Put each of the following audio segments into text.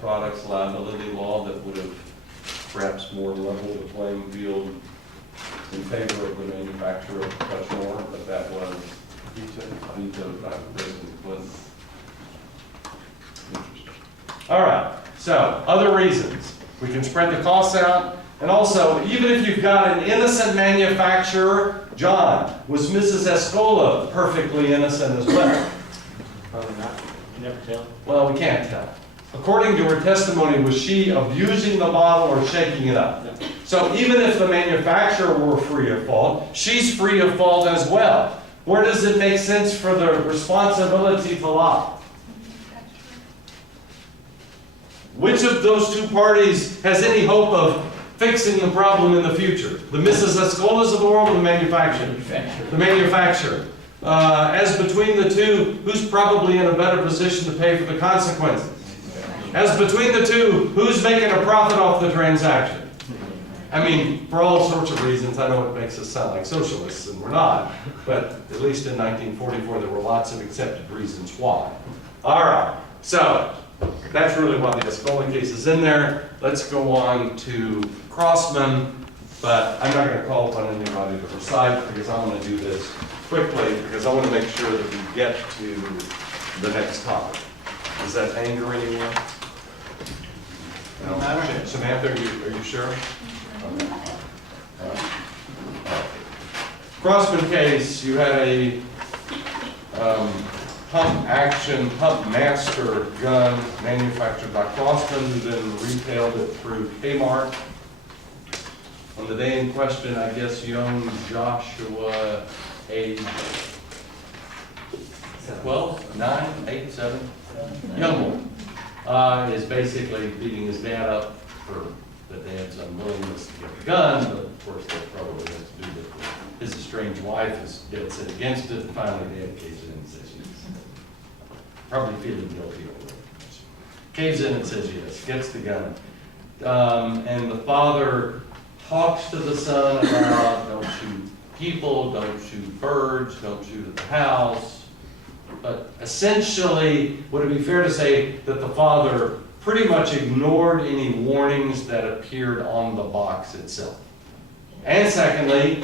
products liability law that would have perhaps more leveled the playing field in favor of the manufacturer much more, but that was vetoed by President Clinton. Interesting. All right, so other reasons. We can spread the costs out, and also, even if you've got an innocent manufacturer, John, was Mrs. Escola perfectly innocent as well? Probably not. You never tell. Well, we can't tell. According to her testimony, was she abusing the bottle or shaking it up? No. So even if the manufacturer were free of fault, she's free of fault as well. Where does it make sense for the responsibility to lie? Which of those two parties has any hope of fixing the problem in the future? The Mrs. Escolas of the world or the manufacturer? The manufacturer. As between the two, who's probably in a better position to pay for the consequences? As between the two, who's making a profit off the transaction? I mean, for all sorts of reasons, I know it makes us sound like socialists, and we're not, but at least in 1944, there were lots of accepted reasons why. All right, so that's really why the Escola case is in there. Let's go on to Crossman, but I'm not going to call upon anybody to recite because I want to do this quickly because I want to make sure that we get to the next topic. Does that anger anyone? No. Samantha, are you sure? Okay. All right. Crossman case, you had a pump master gun manufactured by Crossman, who then retailed it through Kmart. On the day in question, I guess young Joshua, age 12, 9, 8, 7, young boy, is basically beating his dad up for the dad's unwillingness to get the gun, but of course that probably has to do with his estranged wife is dead set against it, and finally dad caves in and says yes. Probably feeling guilty over it. Caves in and says yes, gets the gun. And the father talks to the son about don't shoot people, don't shoot birds, don't shoot at the house. But essentially, would it be fair to say that the father pretty much ignored any warnings that appeared on the box itself? And secondly,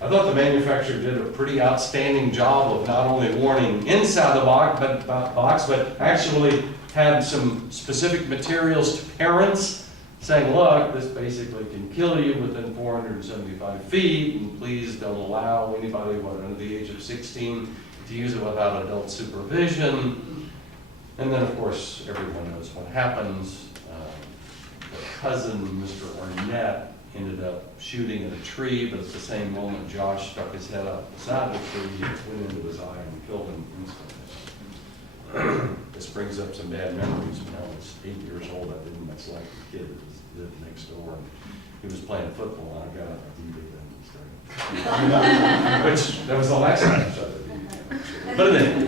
I thought the manufacturer did a pretty outstanding job of not only warning inside the box, but actually had some specific materials to parents saying, look, this basically can kill you within 475 feet, and please don't allow anybody under the age of 16 to use it without adult supervision. And then, of course, everyone knows what happens. The cousin, Mr. Arnett, ended up shooting at a tree, but at the same moment, Josh stuck his head up beside the tree, went into his eye and killed him instantly. This brings up some bad memories. When I was 8 years old, I didn't much like the kid that lived next door. And he was playing football, and I got a DVD. Which, that was the last time I shot the DVD. But anyway,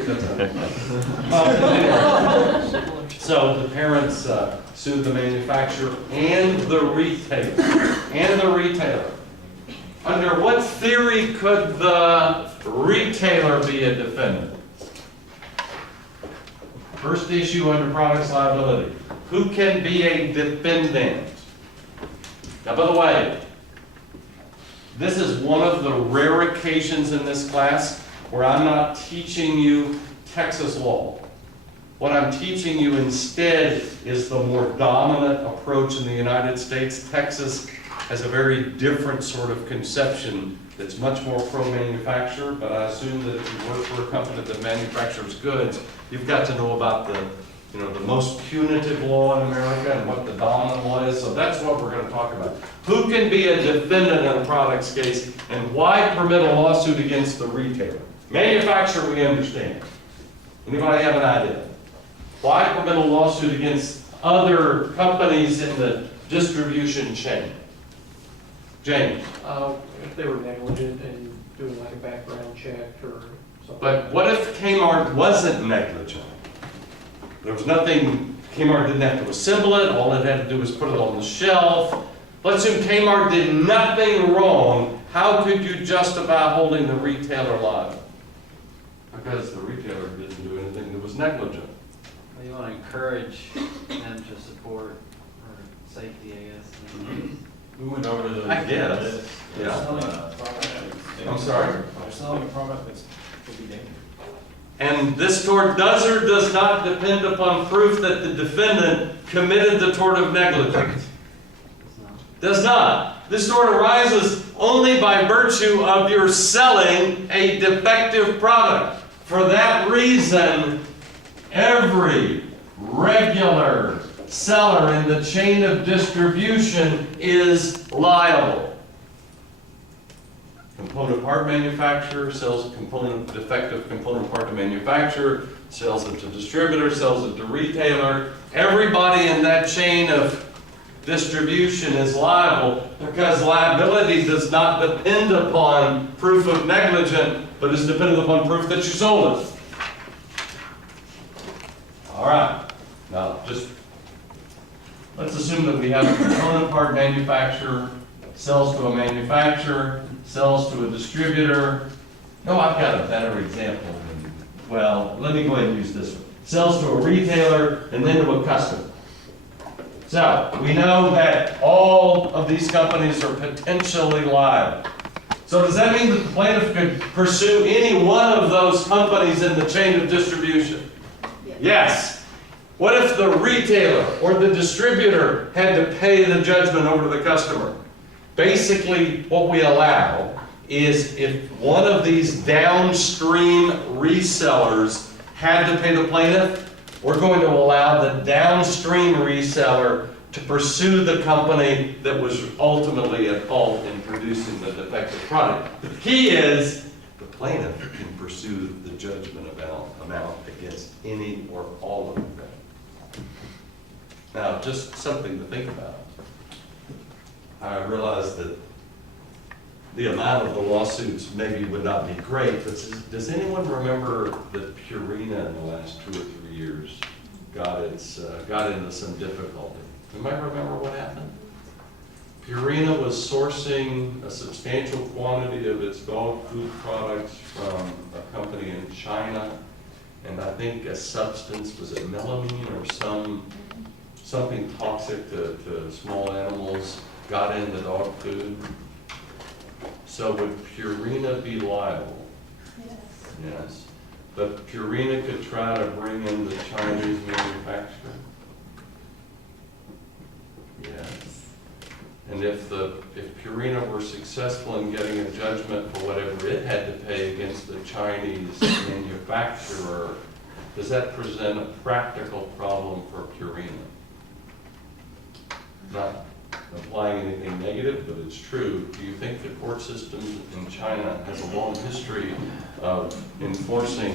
so the parents sued the manufacturer and the retailer. Under what theory could the retailer be a defendant? First issue under products liability. Who can be a defendant? Now, by the way, this is one of the rare occasions in this class where I'm not teaching you Texas law. What I'm teaching you instead is the more dominant approach in the United States. Texas has a very different sort of conception that's much more pro-manufacturer, but I assume that if you work for a company that manufactures goods, you've got to know about the most punitive law in America and what the dominant law is. So that's what we're going to talk about. Who can be a defendant in a products case, and why permit a lawsuit against the retailer? Manufacturer, we understand. Anybody have an idea? Why permit a lawsuit against other companies in the distribution chain? James? If they were negligent and doing like a background check or something. But what if Kmart wasn't negligent? There was nothing, Kmart didn't have to assemble it, all it had to do was put it on the shelf. Let's assume Kmart did nothing wrong. How could you justify holding the retailer liable? Because the retailer didn't do anything that was negligent. Well, you want to encourage them to support or safety, I guess. We went over to the. I guess, They're yeah. selling a product that's- I'm sorry? They're selling a product that's, could be dangerous. And this tort does or does not depend upon proof that the defendant committed the tort of negligence. It's not. Does not. This tort arises only by virtue of your selling a defective product. For that reason, every regular seller in the chain of distribution is liable. Component part manufacturer sells a defective component part to manufacturer, sells it to distributor, sells it to retailer. Everybody in that chain of distribution is liable because liability does not depend upon proof of negligence, but is dependent upon proof that you sold it. All right. Now, just let's assume that we have a component part manufacturer, sells to a manufacturer, sells to a distributor. No, I've got a better example. Well, let me go ahead and use this one. Sells to a retailer and then to a customer. So, we know that all of these companies are potentially liable. So does that mean that the plaintiff could pursue any one of those companies in the chain of distribution? Yes. What if the retailer or the distributor had to pay the judgment over to the customer? Basically, what we allow is if one of these downstream resellers had to pay the plaintiff, we're going to allow the downstream reseller to pursue the company that was ultimately at fault in producing the defective product. The key is the plaintiff can pursue the judgment amount against any or all of them. Now, just something to think about. I realize that the amount of the lawsuits maybe would not be great, but does anyone remember that Purina in the last 2 or 3 years got into some difficulty? Anybody remember what happened? Purina was sourcing a substantial quantity of its dog food products from a company in China, and I think a substance, was it melamine or something toxic to small animals, got in the dog food. So would Purina be liable? Yes. Yes. But Purina could try to bring in the Chinese manufacturer? Yes. And if Purina were successful in getting a judgment for whatever it had to pay against the Chinese manufacturer, does that present a practical problem for Purina? Not implying anything negative, but it's true. Do you think the court system in China has a long history of enforcing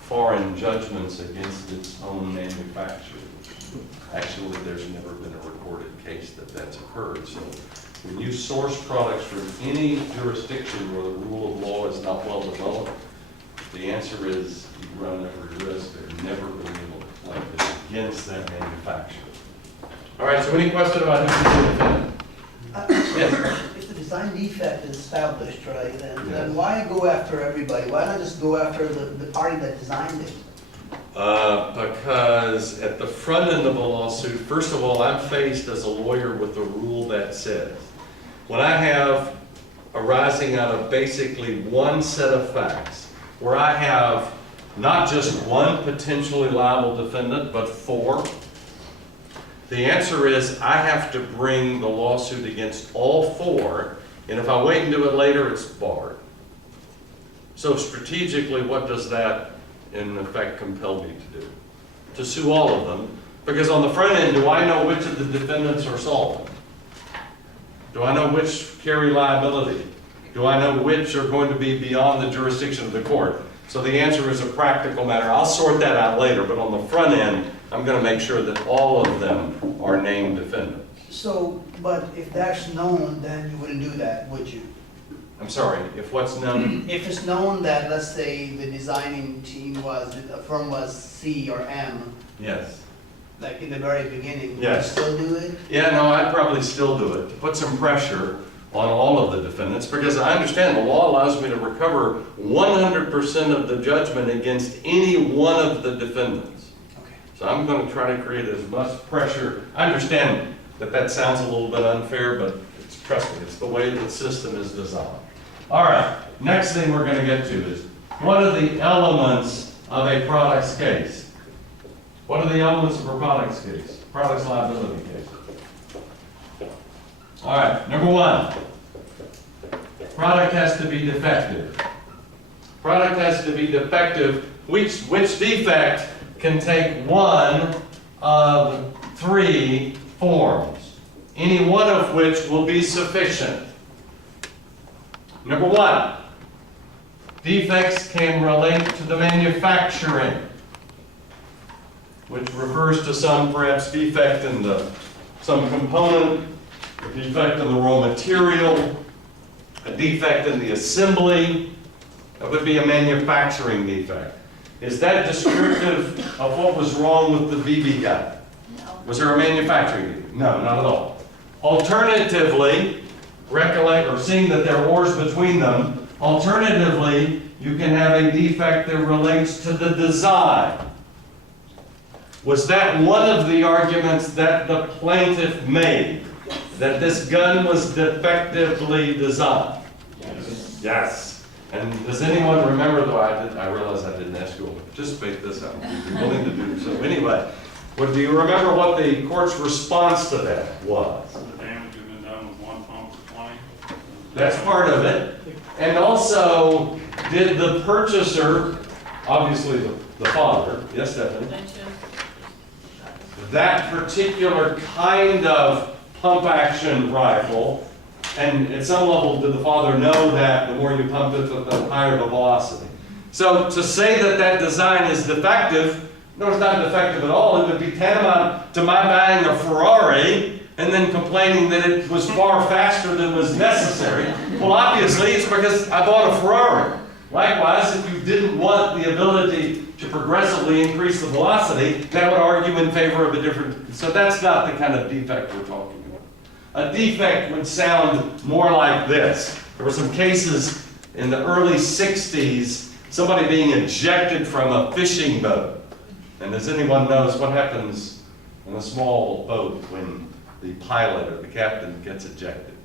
foreign judgments against its own manufacturers? Actually, there's never been a recorded case that that's occurred. So when you source products from any jurisdiction where the rule of law is not well developed, the answer is you run every risk of never being able to claim this against that manufacturer. All right, so any question about who's the defendant? Yes. If the design defect is established, right, Yeah. then why go after everybody? Why not just go after the party that designed it? Because at the front end of a lawsuit, first of all, I'm faced as a lawyer with a rule that says, when I have arising out of basically one set of facts, where I have not just one potentially liable defendant, but 4, the answer is I have to bring the lawsuit against all 4, and if I wait and do it later, it's barred. So strategically, what does that in effect compel me to do? To sue all of them, because on the front end, do I know which of the defendants are solvent? Do I know which carry liability? Do I know which are going to be beyond the jurisdiction of the court? So the answer is a practical matter. I'll sort that out later, but on the front end, I'm going to make sure that all of them are named defendants. So, but if that's known, then you wouldn't do that, would you? I'm sorry, if what's known? If it's known that, let's say, the designing team the firm was C or M, Yes. like in the very beginning, would you Yes. still do it? Yeah, no, I'd probably still do it, to put some pressure on all of the defendants, because I understand the law allows me to recover 100% of the judgment against any one of the defendants. Okay. So I'm going to try to create as much pressure. I understand that that sounds a little bit unfair, but trust me, it's the way the system is designed. All right, next thing we're going to get to is, what are the elements of a product's case? What are the elements of a product's case? Product's liability case. All right, number one, product has to be defective. Product has to be defective. Which defect can take one of three forms, any one of which will be sufficient. Number one, defects can relate to the manufacturing, which refers to some perhaps defect in some component, a defect in the raw material, a defect in the assembly. That would be a manufacturing defect. Is that descriptive of what was wrong with the BB gun? No. Was there a manufacturing defect? No, not at all. Alternatively, recollect or seeing that there are wars between them, alternatively, you can have a defect that relates to the design. Was that one of the arguments that the plaintiff made? That this gun was defectively designed? Yes. And does anyone remember, though I realize I didn't ask you to participate this, I would be willing to do so anyway. But do you remember what the court's response to that was? The damage had been done with one pump for 20. That's part of it. And also, did the purchaser, obviously the father, yes, Stephanie, that particular kind of pump action rifle, and at some level, did the father know that the more you pump it, the higher the velocity? So to say that that design is defective, no, it's not defective at all. It would be tantamount to my buying a Ferrari and then complaining that it was far faster than was necessary. Well, obviously, it's because I bought a Ferrari. Likewise, if you didn't want the ability to progressively increase the velocity, that would argue in favor of a different. So that's not the kind of defect we're talking about. A defect would sound more like this. There were some cases in the early 60s, somebody being ejected from a fishing boat. And as anyone knows, what happens in a small boat when the pilot or the captain gets ejected?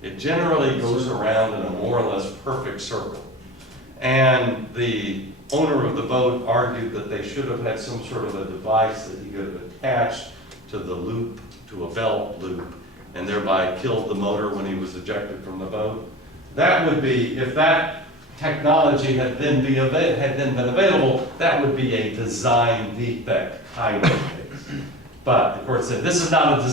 It generally goes around in a more or less perfect circle. And the owner of the boat argued that they should have had some sort of a device that he could have attached to the loop, to a belt loop, and thereby killed the motor when he was ejected from the boat. That would be, if that technology had then been available, that would be a design defect kind of case. But the court said, this is not a design